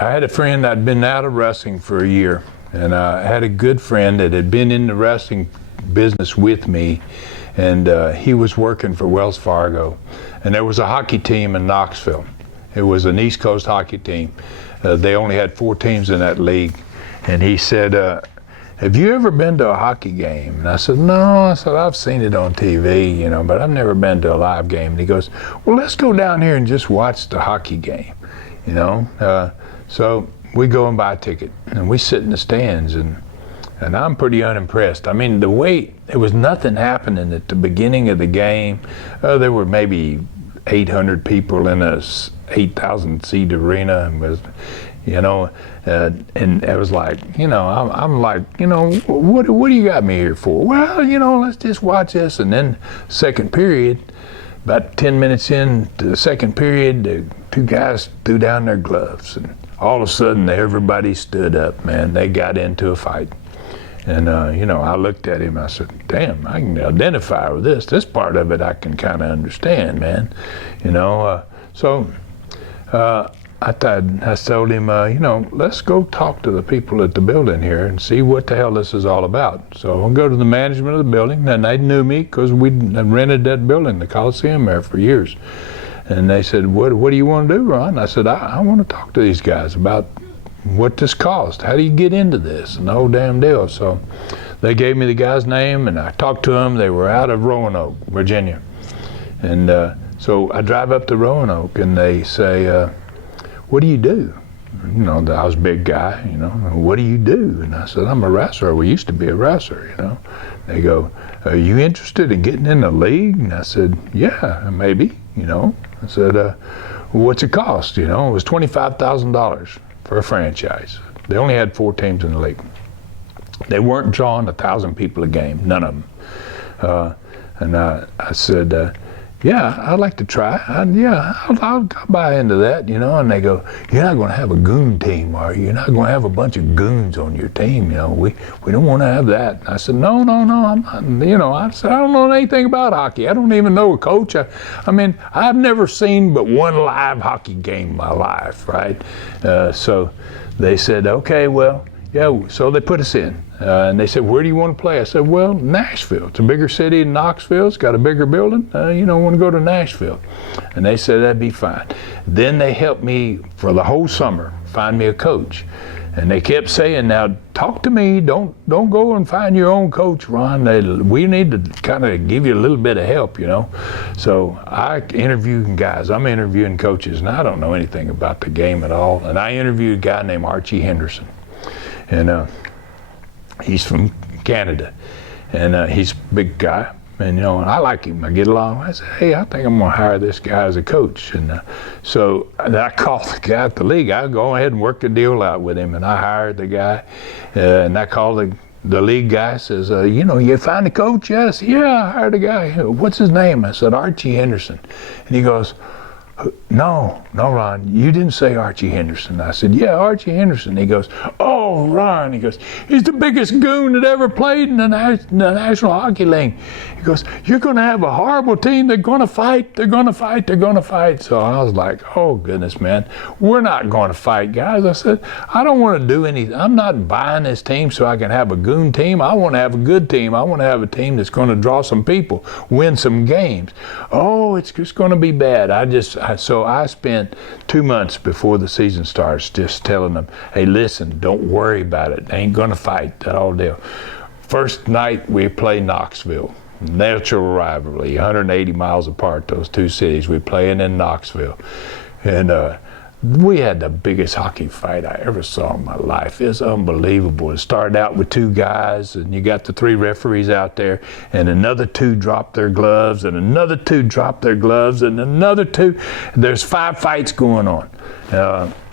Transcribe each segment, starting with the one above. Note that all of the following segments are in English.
I had a friend I'd been out of wrestling for a year, and I had a good friend that had been in the wrestling business with me, and he was working for Wells Fargo, and there was a hockey team in Knoxville. It was an East Coast hockey team. They only had 4 teams in that league, and he said, have you ever been to a hockey game? And I said, no. I said, I've seen it on TV, you know, but I've never been to a live game. And he goes, well, let's go down here and just watch the hockey game, you know. So we go and buy a ticket, and we sit in the stands, and I'm pretty unimpressed. I mean, the way, there was nothing happening at the beginning of the game. There were maybe 800 people in a 8,000 seat arena, and was, you know, and it was like, you know, I'm like, you know, what do you got me here for? Well, you know, let's just watch this. And then second period, about 10 minutes into the second period, the 2 guys threw down their gloves, and all of a sudden everybody stood up, man. They got into a fight. And, you know, I looked at him, I said, damn, I can identify with this. This part of it I can kind of understand, man. You know, I told him, you know, let's go talk to the people at the building here and see what the hell this is all about. So I'll go to the management of the building, and they knew me because we'd rented that building, the Coliseum there, for years. And they said, what do you want to do, Ron? I said, I want to talk to these guys about what this cost. How do you get into this? And the whole damn deal. So they gave me the guy's name, and I talked to them. They were out of Roanoke, Virginia. And so I drive up to Roanoke, and they say, what do you do? You know, I was a big guy, you know, what do you do? And I said, I'm a wrestler. We used to be a wrestler, you know. They go, are you interested in getting in the league? And I said, yeah, maybe, you know. I said, well, what's it cost? You know, it was $25,000 for a franchise. They only had 4 teams in the league. They weren't drawing 1,000 people a game, none of them. And I said, yeah, I'd like to try. I'll buy into that, you know. And they go, you're not going to have a goon team, are you? You're not going to have a bunch of goons on your team, you know. We don't want to have that. And I said, no, I'm not. You know, I said, I don't know anything about hockey. I don't even know a coach. I mean, I've never seen but one live hockey game in my life, right? So they said, okay, well, yeah. So they put us in. And they said, where do you want to play? I said, well, Nashville. It's a bigger city than Knoxville. It's got a bigger building. You know, I want to go to Nashville. And they said, that'd be fine. Then they helped me for the whole summer find me a coach. And they kept saying, now, talk to me. Don't go and find your own coach, Ron. We need to kind of give you a little bit of help, you know. So I interviewed guys. I'm interviewing coaches, and I don't know anything about the game at all. And I interviewed a guy named Archie Henderson. And he's from Canada, and he's a big guy, and you know, I like him. I get along. I said, hey, I think I'm gonna hire this guy as a coach. And so I called the guy at the league. I go ahead and work the deal out with him, and I hired the guy. And I called the league guy. Says, you know, you find a coach? Yes. Yeah, I hired a guy. What's his name? I said, Archie Henderson. And he goes, no, Ron, you didn't say Archie Henderson. I said, yeah, Archie Henderson. He goes, oh, Ron. He goes, he's the biggest goon that ever played in the National Hockey League. He goes, you're going to have a horrible team. They're going to fight. They're going to fight. They're going to fight. So I was like, oh, goodness, man. We're not going to fight, guys. I said, I don't want to do anything. I'm not buying this team so I can have a goon team. I want to have a good team. I want to have a team that's going to draw some people, win some games. Oh, it's just going to be bad. So I spent 2 months before the season starts just telling them, hey, listen, don't worry about it. They ain't going to fight, that all deal. First night we play Knoxville. Natural rivalry, 180 miles apart, those 2 cities. We're playing in Knoxville. And we had the biggest hockey fight I ever saw in my life. It's unbelievable. It started out with 2 guys, and you got the 3 referees out there, and another 2 dropped their gloves, and another 2 dropped their gloves, and another 2. There's 5 fights going on.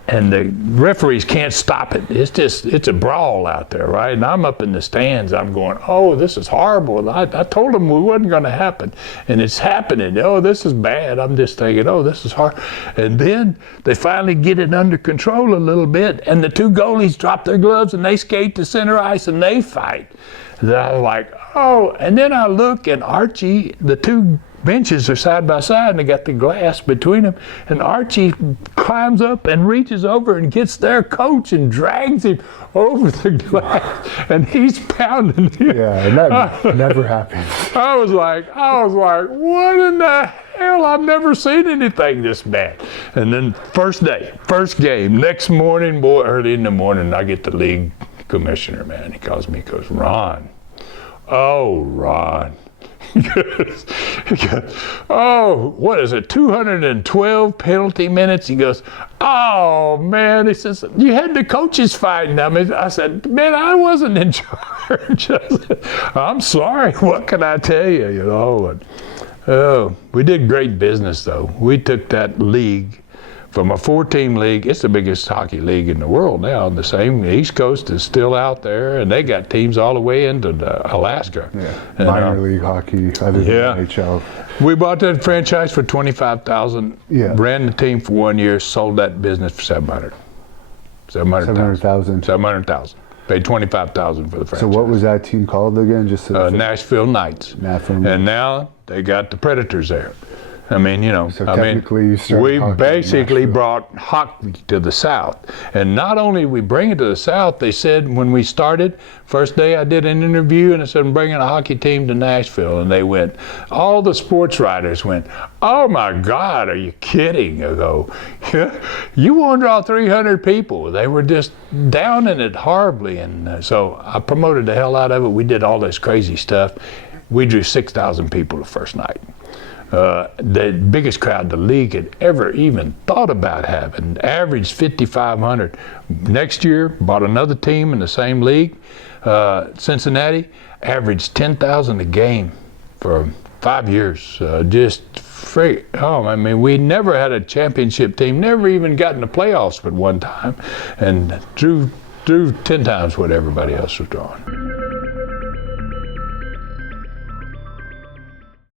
And the referees can't stop it. It's a brawl out there, right? And I'm up in the stands. I'm going, oh, this is horrible. I told them it wasn't going to happen. And it's happening. Oh, this is bad. I'm just thinking, oh, this is hard. And then they finally get it under control a little bit. And the 2 goalies drop their gloves and they skate to center ice and they fight. And I was like, oh. And then I look and Archie, the 2 benches are side by side, and they got the glass between them. And Archie climbs up and reaches over and gets their coach and drags him over the glass, and he's pounding him. Yeah, and that never happened. I was like, what in the hell? I've never seen anything this bad. And then first game, next morning, boy, early in the morning, I get the league commissioner, man. He calls me, he goes, Ron. Oh, Ron. He goes, oh, what is it, 212 penalty minutes? He goes, oh, man. He says, you had the coaches fighting. I said, man, I wasn't in charge. I said, I'm sorry. What can I tell you? You know, and, oh, we did great business, though. We took that league from a 4-team league. It's the biggest hockey league in the world now. The same East Coast is still out there, and they got teams all the way into Alaska. Yeah, and, minor league hockey, other than NHL. We bought that franchise for $25,000. Yeah. Ran the team for 1 year, sold that business for $700,000. $700,000. Paid $25,000 for the franchise. So what was that team called again? Just Nashville Knights. And now they got the Predators there. I mean, you know, so technically we basically brought hockey to the South. And not only we bring it to the South, they said when we started, first day I did an interview and I said, I'm bringing a hockey team to Nashville. And they went, all the sports writers went, oh my God, are you kidding? I go, you won't draw 300 people. They were just down in it horribly. And so I promoted the hell out of it. We did all this crazy stuff. We drew 6,000 people the first night. The biggest crowd the league had ever even thought about having, averaged 5,500. Next year, bought another team in the same league, Cincinnati, averaged 10,000 a game for 5 years. Just free. Oh, I mean, we never had a championship team, never even got in the playoffs but one time, and drew 10 times what everybody else was drawing.